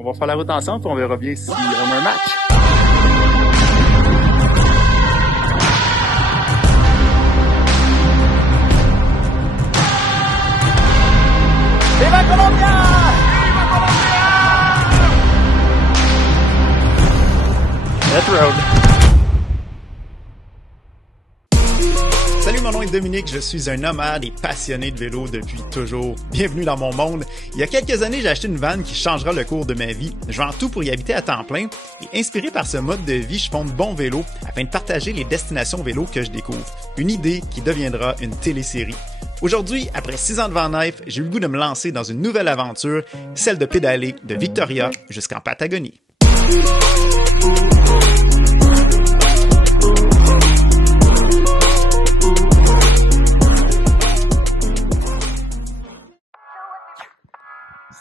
On va faire la route ensemble puis on verra bien si on a un match. Viva Colombia! Viva Colombia! Death Road. Salut, mon nom est Dominique, je suis un nomade et passionné de vélo depuis toujours. Bienvenue dans mon monde. Il y a quelques années, j'ai acheté une van qui changera le cours de ma vie. Je vends tout pour y habiter à temps plein et inspiré par ce mode de vie, je fonde Bon Vélo afin de partager les destinations vélo que je découvre. Une idée qui deviendra une télésérie. Aujourd'hui, après 6 ans de Van Knife, j'ai eu le goût de me lancer dans une nouvelle aventure, celle de pédaler de Victoria jusqu'en Patagonie.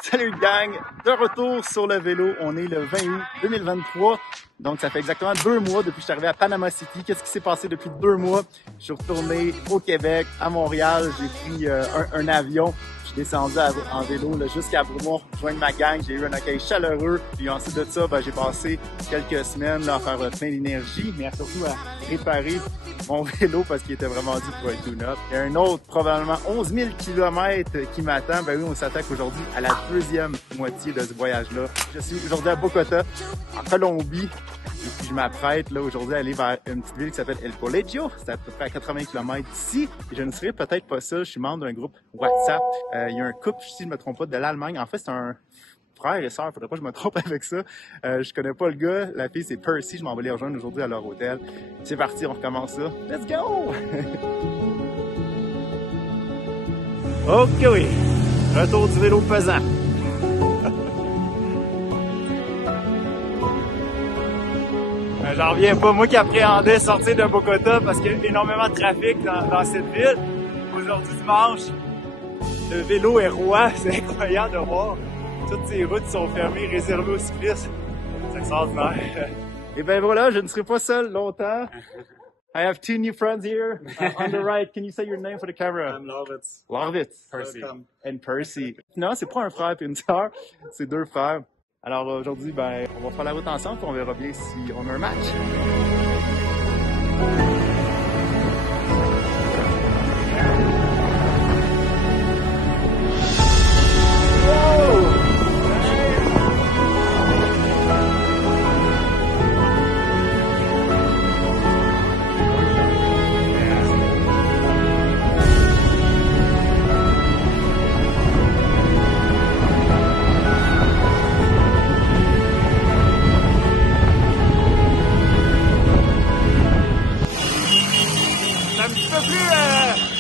Salut gang, de retour sur le vélo, on est le 20 août 2023, donc ça fait exactement 2 mois depuis que je suis arrivé à Panama City. Qu'est-ce qui s'est passé depuis 2 mois? Je suis retourné au Québec, à Montréal, j'ai pris un avion, je suis descendu en vélo jusqu'à Bromont, rejoindre ma gang, j'ai eu un accueil chaleureux, puis ensuite de ça, j'ai passé quelques semaines à faire plein d'énergie, mais surtout à réparer mon vélo parce qu'il était vraiment dû pour un tune-up. Il y a un autre, probablement 11 000 km qui m'attend. Ben oui, on s'attaque aujourd'hui à la deuxième moitié de ce voyage-là. Je suis aujourd'hui à Bogota, en Colombie. Et puis je m'apprête aujourd'hui à aller vers une petite ville qui s'appelle El Colegio. C'est à peu près à 80 km d'ici. Et je ne serai peut-être pas seul. Je suis membre d'un groupe WhatsApp. Il y a un couple, si je ne me trompe pas, de l'Allemagne. En fait, c'est un frère et sœur, faudrait pas que je me trompe avec ça. Je connais pas le gars, la fille c'est Percy, je m'en vais les rejoindre aujourd'hui à leur hôtel. C'est parti, on recommence ça. Let's go! Ok oui, retour du vélo pesant. J'en reviens pas, moi qui appréhendais sortir de Bogota parce qu'il y a énormément de trafic dans cette ville. Aujourd'hui dimanche, le vélo est roi, c'est incroyable de voir. Toutes ces routes sont fermées, réservées aux cyclistes. C'est extraordinaire. Et ben voilà, je ne serai pas seul longtemps. I have 2 new friends here. On the right, can you say your name for the camera? I'm Lovitz. Lovitz. Percy. And Percy. Non, c'est pas un frère et une sœur, c'est 2 frères. Alors aujourd'hui, on va faire la route ensemble et on verra bien si on a un match.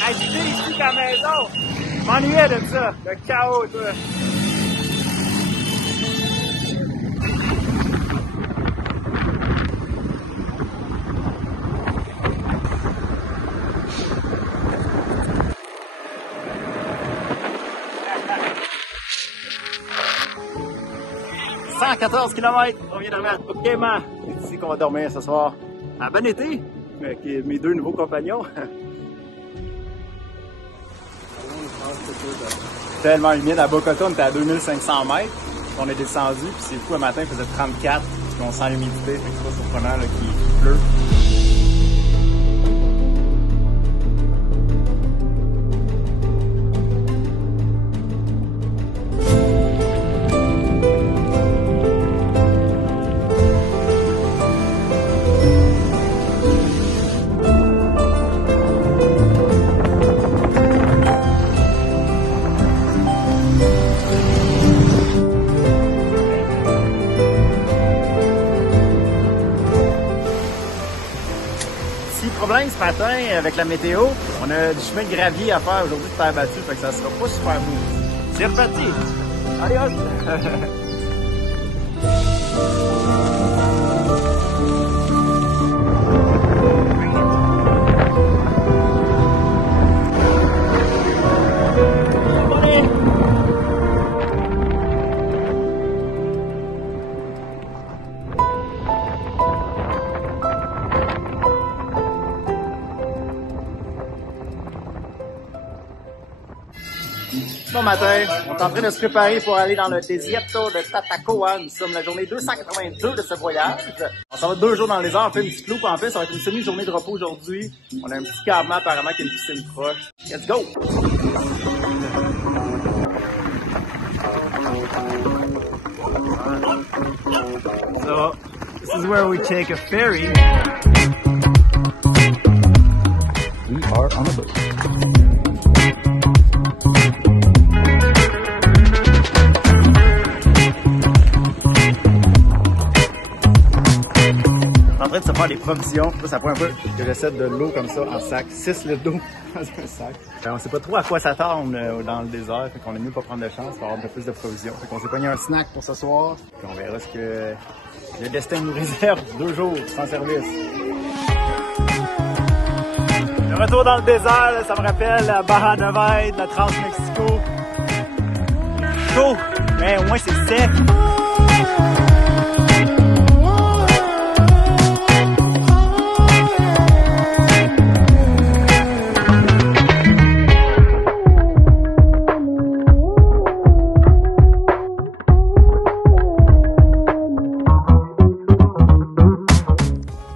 Agité ici qu'à la maison. Je m'ennuyais de ça, le chaos, toi. « 114 km, on vient de mettre au Cayman. C'est ici qu'on va dormir ce soir. À bon été, avec mes 2 nouveaux compagnons. Tellement humide. À Bogota, on était à 2500 mètres. On est descendu, puis c'est fou, le matin, il faisait 34, puis on sent l'humidité, fait que c'est pas surprenant qu'il pleut. Problème ce matin avec la météo, on a du chemin de gravier à faire aujourd'hui de terre battue, fait que ça sera pas super beau. C'est reparti! Allez hop! Bon matin, on est en train de se préparer pour aller dans le Desierto de Tatacoa. Nous sommes la journée 282 de ce voyage. Ça va 2 jours dans les airs, on fait une petite loupe en fait, ça va être une semi-journée de repos aujourd'hui. On a un petit campement apparemment qui a une piscine proche. Let's go! So, this is where we take a ferry. We are on a boat. En train de se faire des provisions. Ça prend un peu que j'essaie de l'eau comme ça en sac. 6 litres d'eau dans un sac. On sait pas trop à quoi s'attendre dans le désert. Fait qu'on est mieux pas prendre de chance pour avoir un peu plus de provisions. Fait qu'on s'est pogné un snack pour ce soir. Puis on verra ce que le destin nous réserve. 2 jours sans service. Le retour dans le désert, là, ça me rappelle la Barra de Vide, la Trans-Mexico. Chaud, mais au moins c'est sec.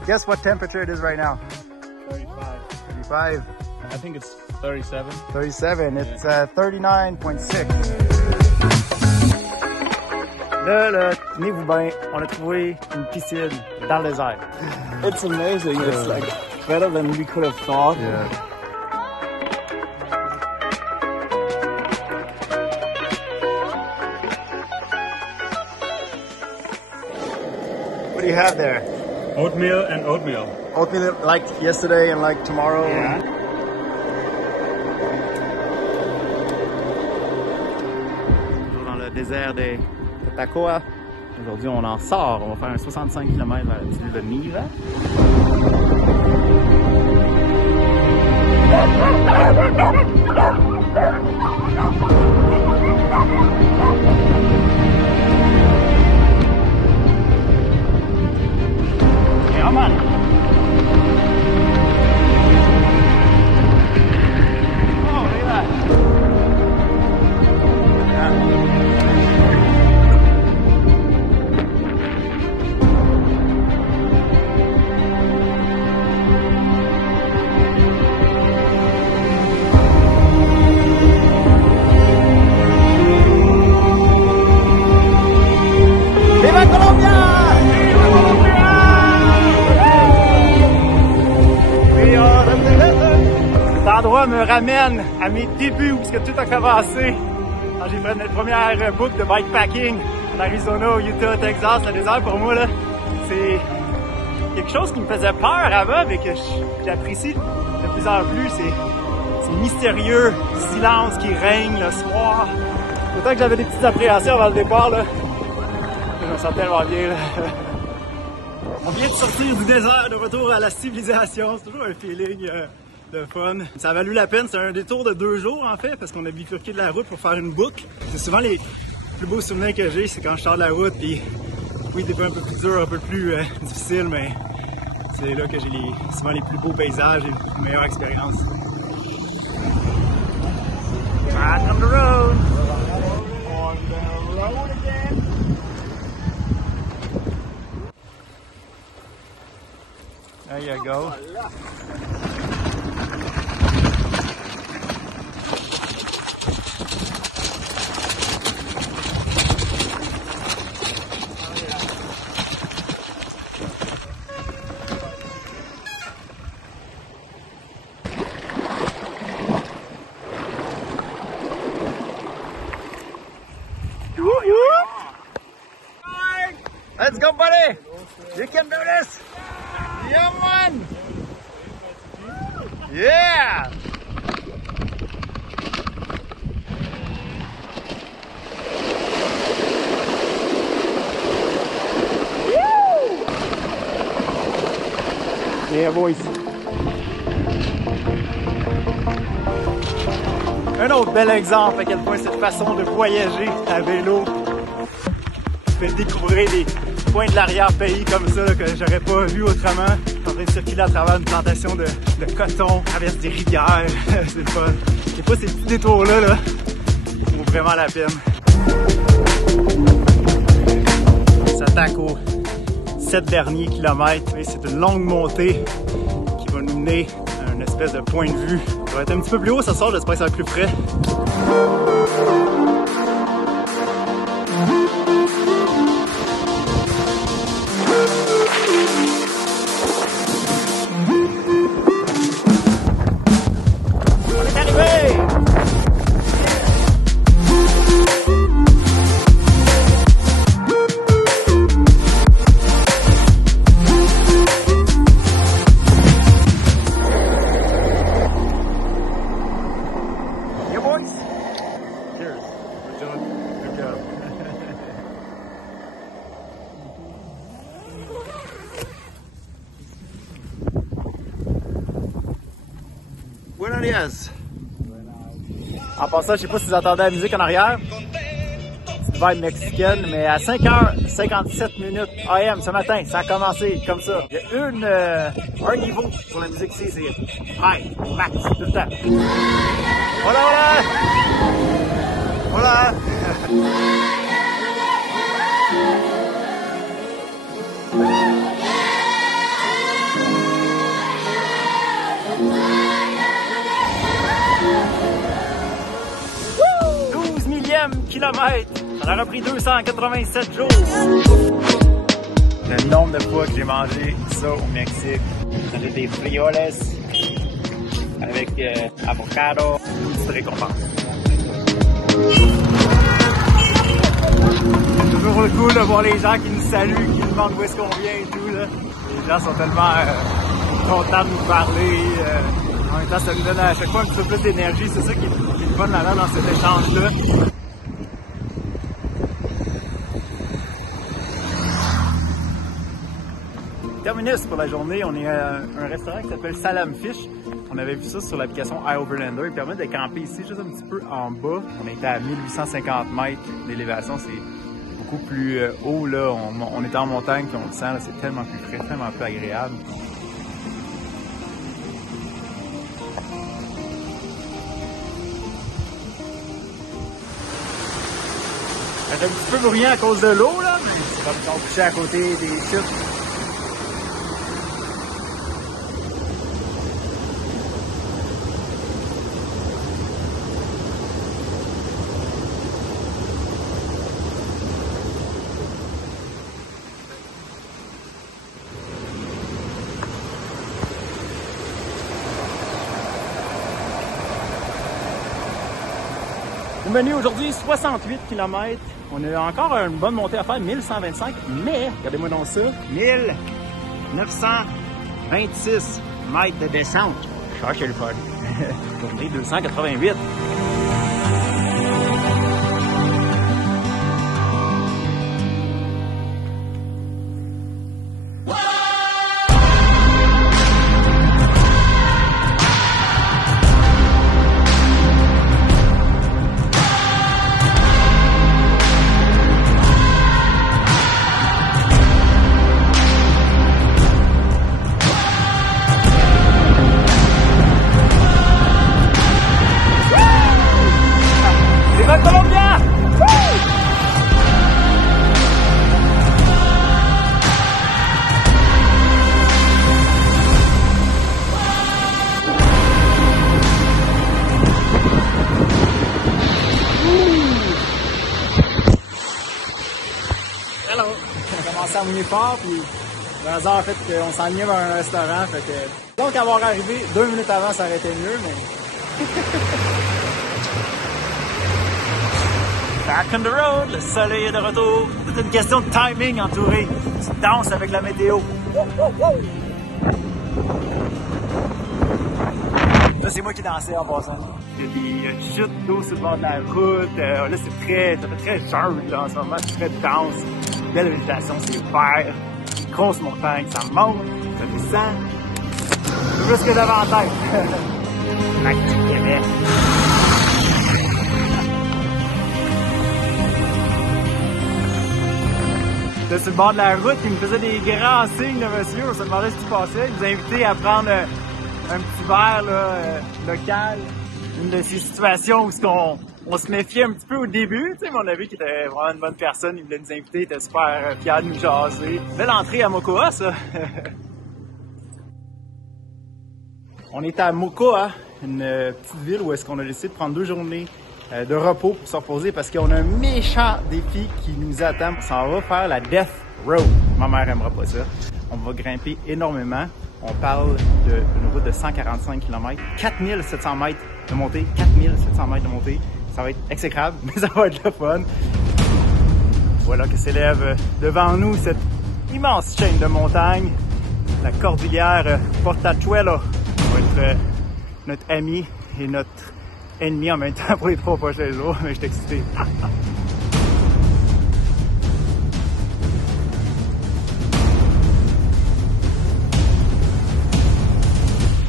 Guess what temperature it is right now? 35. 35. I think it's 37. 37. It's 39.6. Là, tenez-vous bien, on a trouvé une piscine dans le désert. It's amazing. It's like better than we could have thought. Yeah. What do you have there? Oatmeal and oatmeal. Oatmeal like yesterday and like tomorrow? Yeah. Toujours dans le désert de Tatacoa. Aujourd'hui, on en sort. On va faire un 65 km vers l'île de Niva. Come on. Oh, look at that. Yeah. ¡Viva Colombia! Cet endroit me ramène à mes débuts où tout a commencé. Quand j'ai fait notre première boucle de bikepacking en Arizona, au Utah, Texas, le désert pour moi, là, c'est quelque chose qui me faisait peur avant, mais que j'apprécie de plus en plus. C'est mystérieux, le silence qui règne le soir. Autant que j'avais des petites appréhensions avant le départ, là, je me sens tellement bien. Là. On vient de sortir du désert, de retour à la civilisation. C'est toujours un feeling de fun. Ça a valu la peine. C'est un détour de 2 jours en fait, parce qu'on a bifurqué de la route pour faire une boucle. C'est souvent les plus beaux souvenirs que j'ai, c'est quand je sors de la route. Puis oui, des fois un peu plus dur, un peu plus difficile, mais c'est là que j'ai souvent les plus beaux paysages et les meilleures expériences. Back on the road. On the road again. There you go. Let's go, buddy! You can do this! Yeah, man! Yeah! Woo! Yeah, boys. Un autre bel exemple à quel point cette façon de voyager à vélo fait découvrir des coins de l'arrière-pays comme ça là, que j'aurais pas vu autrement. Je suis en train de circuler à travers une plantation de coton, traverse des rivières, c'est le fun. C'est pas ces petits détours-là, là, vraiment la peine. On s'attaque aux 7 derniers kilomètres, mais c'est une longue montée qui va nous mener à une espèce de point de vue. Ça va être un petit peu plus haut ce soir, j'espère que ça va être plus près. Buenos dias! En passant, je sais pas si vous entendez la musique en arrière. Petite vibe mexicaine, mais à 5h57 AM ce matin, ça a commencé comme ça. Il y a un niveau pour la musique ici, c'est high, max, tout le temps. Voilà, voilà! Voilà! 12 millième kilomètre! Ça aura pris 287 jours! Le nombre de fois que j'ai mangé ça au Mexique, j'avais des frioles avec avocado, une petite récompense. C'est toujours cool de voir les gens qui nous saluent, qui nous demandent où est-ce qu'on vient et tout. Là. Les gens sont tellement contents de nous parler. En même temps, ça nous donne à chaque fois un petit peu plus d'énergie. C'est ça qui est le fun là-dedans dans cet échange-là. Terminus pour la journée, on est à un restaurant qui s'appelle Salam Fish. On avait vu ça sur l'application iOverlander. Il permet de camper ici juste un petit peu en bas. On était à 1850 mètres d'élévation, c'est beaucoup plus haut là. On est en montagne puis on le sent, c'est tellement plus frais, tellement plus agréable. C'est un petit peu bruyant à cause de l'eau là, mais c'est comme si on couchait à côté des chutes. Au menu aujourd'hui, 68 km. On a encore une bonne montée à faire, 1125, mais regardez-moi donc ça, 1926 mètres de descente. Ça, c'est le fun. Journée 288. Hello! On a commencé à mouiller fort, puis le hasard a fait qu'on s'enlignait vers un restaurant. Fait que... Donc, avoir arrivé 2 minutes avant, ça aurait été mieux, mais... Back on the road, le soleil est de retour. C'est une question de timing entouré. Tu danses avec la météo. Ça, c'est moi qui dansais en passant. Il y a des chutes d'eau sur le bord de la route. Là, ça fait très jungle là, en ce moment. C'est très dense. Belle végétation, c'est vert. Grosse montagne, ça monte, ça descend. C'est plus ce que j'avais en tête. Magnifique Québec. Là, sur le bord de la route, il me faisait des grands signes, le monsieur. On se demandait ce qui passait. Il nous a invités à prendre un petit verre là, local. Une de ces situations où On se méfiait un petit peu au début, tu sais, mais on a vu qu'il était vraiment une bonne personne, il voulait nous inviter, il était super fier de nous jaser. Belle entrée à Mocoa, ça! On est à Mocoa, une petite ville où est-ce qu'on a décidé de prendre 2 journées de repos pour se reposer parce qu'on a un méchant défi qui nous attend. On s'en va faire la Death Road. Ma mère aimera pas ça. On va grimper énormément. On parle d'une route de 145 km, 4700 mètres de montée, 4700 mètres de montée. Ça va être exécrable, mais ça va être le fun. Voilà que s'élève devant nous cette immense chaîne de montagnes, la cordillère Portachuelo. Ça va être notre ami et notre ennemi en même temps pour les 3 prochains jours, mais je suis excité.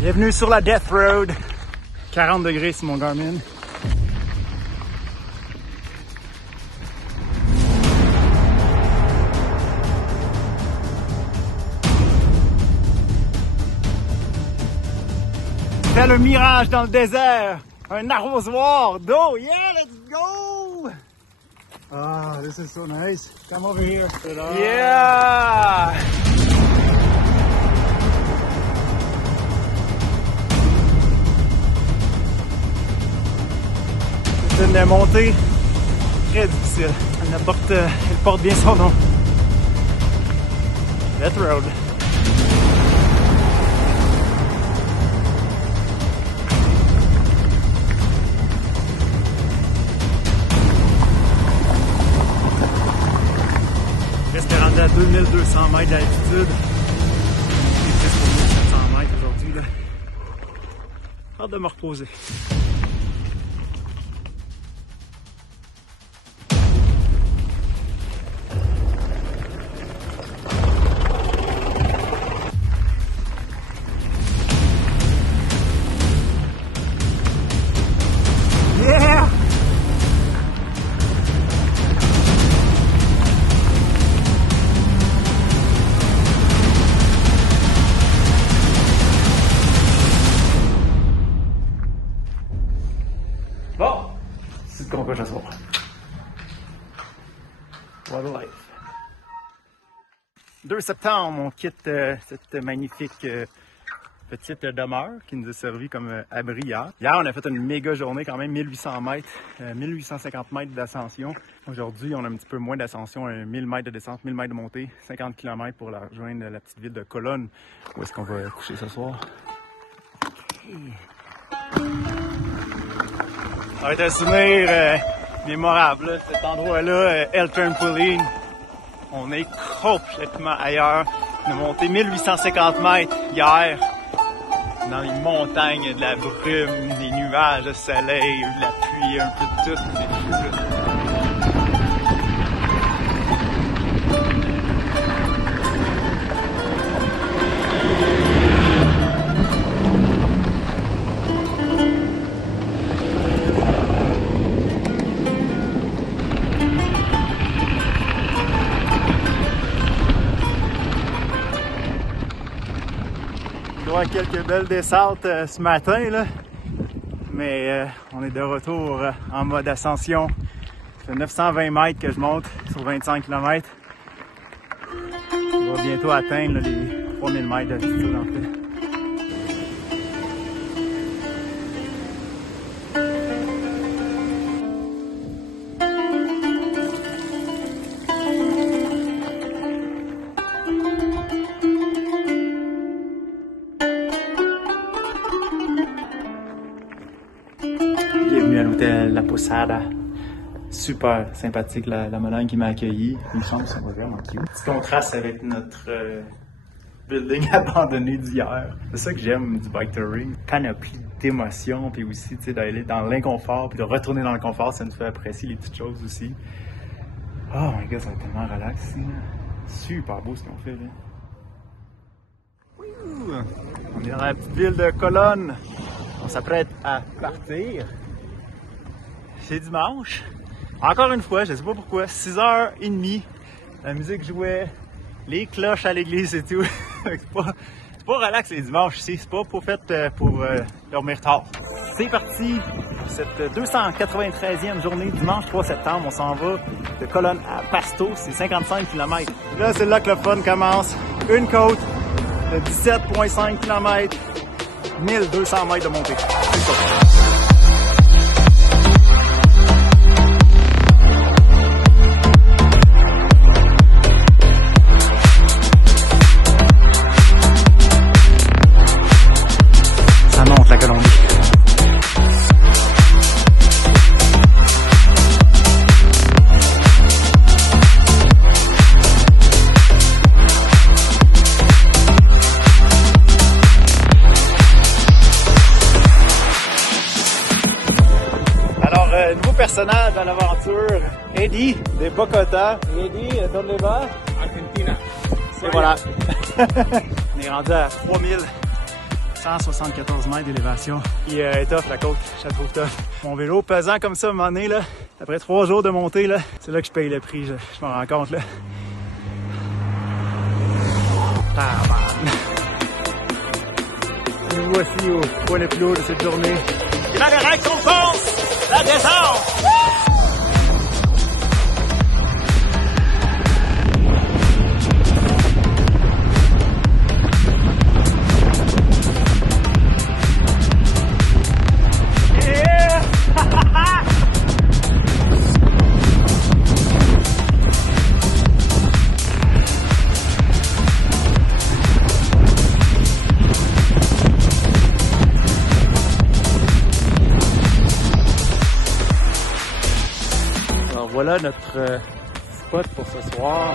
Bienvenue sur la Death Road. 40 degrés sur mon Garmin. C'est le mirage dans le désert. Un arrosoir d'eau. Yeah, let's go! Ah, this is so nice. Come over here. Yeah! C'est une montée très difficile. Elle porte bien son nom. Death Road. Reste rendu à 2200 mètres d'altitude. Et presque 1700 mètres aujourd'hui. Là. Hâte de me reposer. Yeah! Bon, c'est ce qu'on peut s'asseoir. What a life. 2 septembre, on quitte cette magnifique petite demeure qui nous a servi comme abri hier. Hier, on a fait une méga journée quand même, 1800 mètres, 1850 mètres d'ascension. Aujourd'hui, on a un petit peu moins d'ascension, 1000 mètres de descente, 1000 mètres de montée, 50 km pour la rejoindre la petite ville de Colonne, où est-ce qu'on va coucher ce soir. Ça va être un souvenir mémorable, là, cet endroit-là, El Trampoline. On est complètement ailleurs. On a monté 1850 mètres hier dans les montagnes, de la brume, des nuages, le soleil, de la pluie, un peu de tout. C'est fou, là. Quelques belles descentes ce matin, là. Mais on est de retour en mode ascension. C'est 920 mètres que je monte sur 25 km. On va bientôt atteindre là, les 3000 mètres d'altitude en fait. Bienvenue à l'hôtel La Posada. Super sympathique la madame qui m'a accueilli. Les chambres sont vraiment cute. Petit contraste avec notre building abandonné d'hier. C'est ça que j'aime du bike touring. Quand il y a plus d'émotions, puis aussi d'aller dans l'inconfort, puis de retourner dans le confort, ça nous fait apprécier les petites choses aussi. Oh my god, ça va être tellement relax ici. Super beau ce qu'on fait là. On est dans la petite ville de Colonne. On s'apprête à partir. C'est dimanche. Encore une fois, je sais pas pourquoi, 6h30, la musique jouait, les cloches à l'église et tout. c'est pas relax les dimanches ici, c'est pas pour fait pour dormir tard. C'est parti cette 293e journée, dimanche 3 septembre. On s'en va de Colonne à Pasto, c'est 55 km. Là, c'est là que le fun commence. Une côte de 17,5 km, 1200 mètres de montée. C'est ça. La Colombie. Alors, nouveau personnage dans l'aventure, Eddie de Bogota. Eddie, ¿dónde va? Argentina. Et voilà. On est rendu à 3174 mètres d'élévation. Il est tough la côte, je la trouve tough. Mon vélo pesant comme ça à un moment donné, là, après 3 jours de montée, là, c'est là que je paye le prix, je m'en rends compte. Là. Nous voici au point le plus haut de cette journée. Et là, les récompenses! La descente! Voilà notre spot pour ce soir.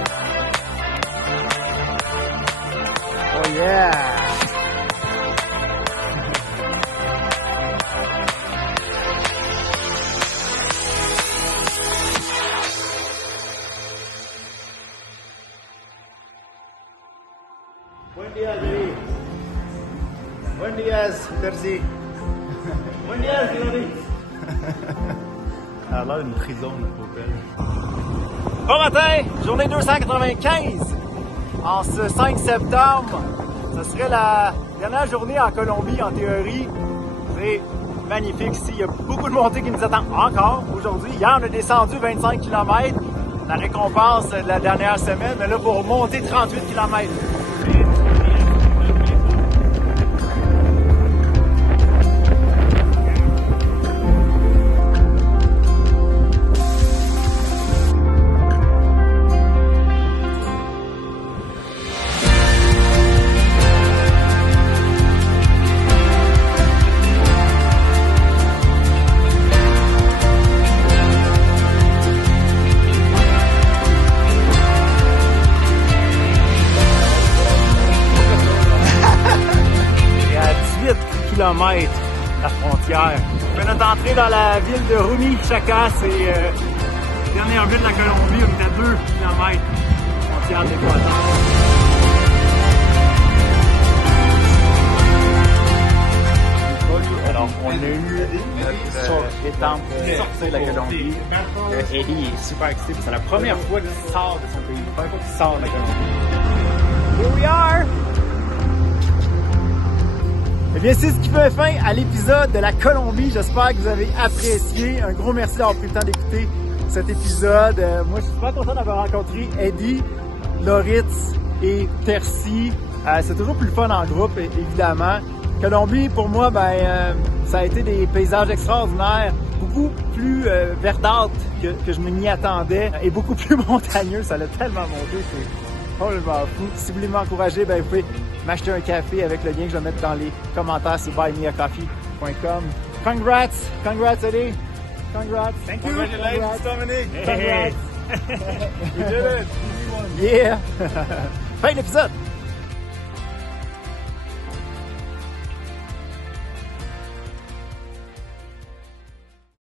Oh yeah! Buen día, Jerry. Buen días, Terzi. Buen días, Glory. Elle a l'air d'une prison, notre hôtel. Bon matin, journée 295. En ce 5 septembre, ce serait la dernière journée en Colombie, en théorie. C'est magnifique ici. Il y a beaucoup de montées qui nous attendent encore aujourd'hui. Hier, on a descendu 25 km, la récompense de la dernière semaine. Mais là, pour monter 38 km. Km la frontière. On fait notre entrée dans la ville de Rumichaca, c'est la dernière ville de la Colombie, on est à 2 km frontière de l'Équateur. Alors, on a eu notre étape pour sortir de la Colombie. Eddie est super excité, c'est la première fois qu'il sort de son pays, la première fois qu'il sort de la Colombie. Here we are! Eh bien, c'est ce qui fait fin à l'épisode de la Colombie. J'espère que vous avez apprécié. Un gros merci d'avoir pris le temps d'écouter cet épisode. Moi, je suis super content d'avoir rencontré Eddie, Loritz et Terzi. C'est toujours plus fun en groupe, évidemment. Colombie, pour moi, ça a été des paysages extraordinaires, beaucoup plus verdâtres que je m'y attendais et beaucoup plus montagneux. Ça l'a tellement monté, c'est complètement fou. Si vous voulez m'encourager, vous pouvez m'acheter un café avec le lien que je vais mettre dans les commentaires sur buymeacoffee.com. Congrats! Congrats, Eddie! Congrats! Thank you! Congratulations, Dominic! Congrats! We did it! Yeah! Fin de l'épisode!